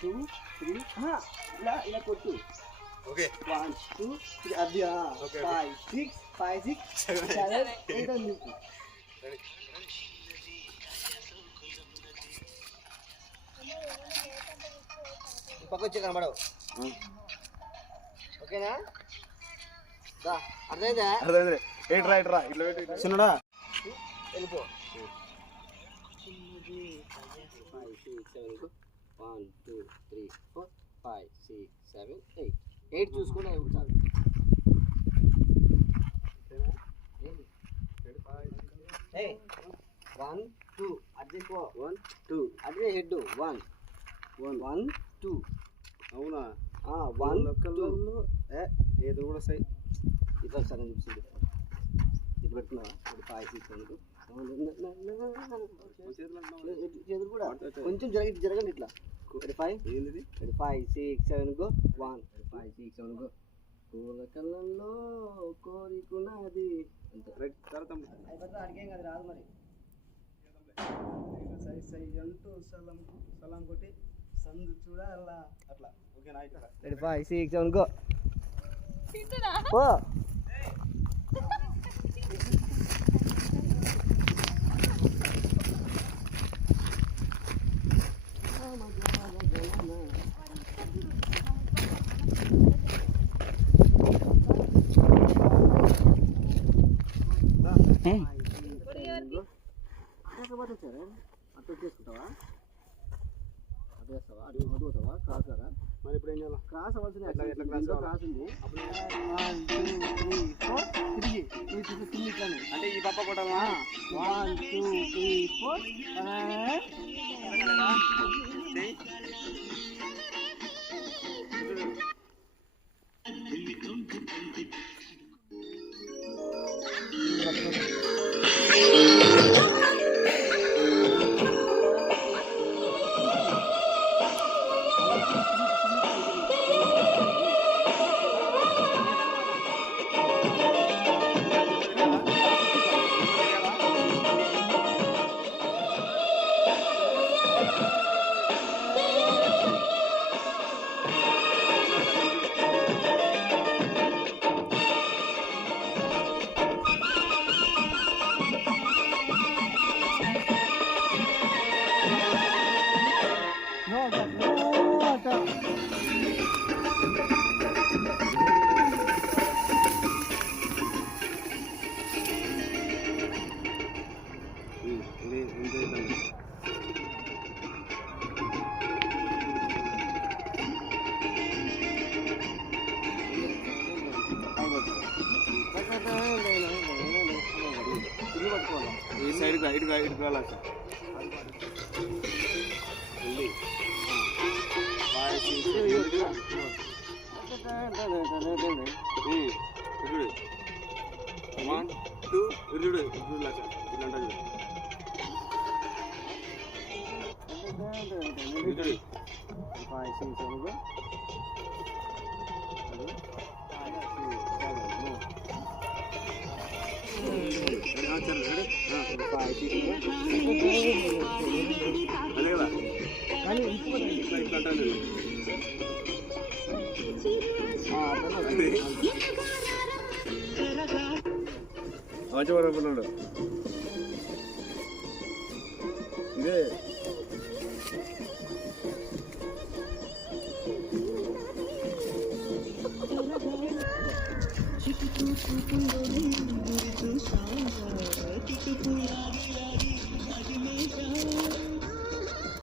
2 3 ఇలా కొట్టు. ఓకే 1 2 3 అది 5 6 7 8 అని చెప్పు. పక్క వచ్చి కనబడవు. ఓకేనా? అర్థమైందా? ఏంట్రా ఇట్లా చిన్నడా వెళ్ళిపో. 5 6 7 1 2 3 4 5 6 7 8 8 చూసుకుంటే చాలు. 1 2 అదే 1 2 అదే హెడ్ 1 1 2 అవునా 1 2 ఏదో కూడా సై ఇట్లా సరే చూపించింది. ఇది పెట్టుకున్నావా? 5 6 7 చేతులు కూడా కొంచెం జరగండి ఇట్లా. 5 ఏంటిది 5 6 7 గో 1 5 6 7 గో. పూల కళ్ళల్లో కోరికున్నది అంతే. తర్వాత అయిపోతే అడిగేం కదా రాదు మరి. సై అంటూ సలాం కొట్టి సందు చూడాలా అట్లా. ఓకేనా? 5 6 7 గో. ఓ అట్లా చేసుకుంటావా? అటు వేస్తావా? అటు పోతావా? క్రాస్ కదా మరి ఇప్పుడు ఏం చేయాలి? క్రాస్ అవ్వాల్సింది. ఎట్లా క్రాస్ ఉంది. 1 2 3 4 తిరిగి ఇట్లానే అంటే ఈ పప్ప కొట్టాలా? 1 2 3 4 ఈ సైడ్ ఇటు వెళ్ళాలి సార్. వెళ్ళి 1 2 ఇల్లుడు ఇల్లు సార్. ఇల్లంటా చూడు 5 6 7 go. అదే కదా కానీ ఇట్లా అంటాను. మంచి పడుకున్నాడు ఇదే. చిక్కుకుందో గురి చూసా